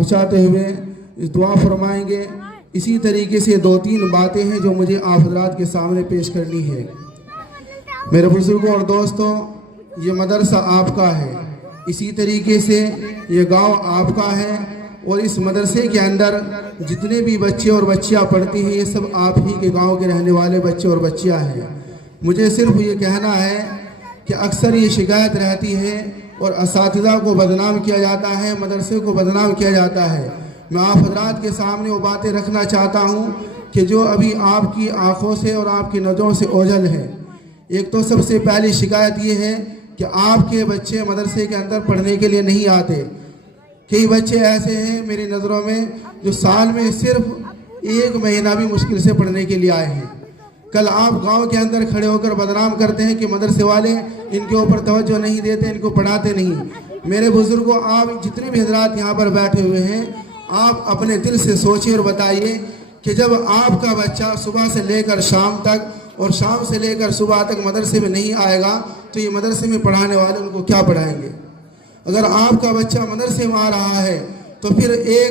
पहुँचाते हुए इस दुआ फरमाएंगे। इसी तरीके से 2-3 बातें हैं जो मुझे आप हज़रात के सामने पेश करनी है। मेरे बुजुर्गों और दोस्तों, ये मदरसा आपका है, इसी तरीके से ये गांव आपका है, और इस मदरसे के अंदर जितने भी बच्चे और बच्चियां पढ़ती हैं ये सब आप ही के गांव के रहने वाले बच्चे और बच्चियां हैं। मुझे सिर्फ ये कहना है कि अक्सर ये शिकायत रहती है और असातिज़ा को बदनाम किया जाता है, मदरसे को बदनाम किया जाता है। मैं आप हज़रात के सामने वो बातें रखना चाहता हूँ कि जो अभी आपकी आँखों से और आपकी नज़रों से ओझल है। एक तो सबसे पहली शिकायत ये है कि आपके बच्चे मदरसे के अंदर पढ़ने के लिए नहीं आते। कई बच्चे ऐसे हैं मेरी नज़रों में जो साल में सिर्फ 1 महीना भी मुश्किल से पढ़ने के लिए आए हैं। कल आप गांव के अंदर खड़े होकर बदनाम करते हैं कि मदरसे वाले इनके ऊपर तवज्जो नहीं देते, इनको पढ़ाते नहीं। मेरे बुजुर्गों, आप जितने भी हज़रात यहाँ पर बैठे हुए हैं, आप अपने दिल से सोचिए और बताइए कि जब आपका बच्चा सुबह से लेकर शाम तक और शाम से लेकर सुबह तक मदरसे में नहीं आएगा तो ये मदरसे में पढ़ाने वाले उनको क्या पढ़ाएंगे। अगर आपका बच्चा मदरसे में आ रहा है तो फिर एक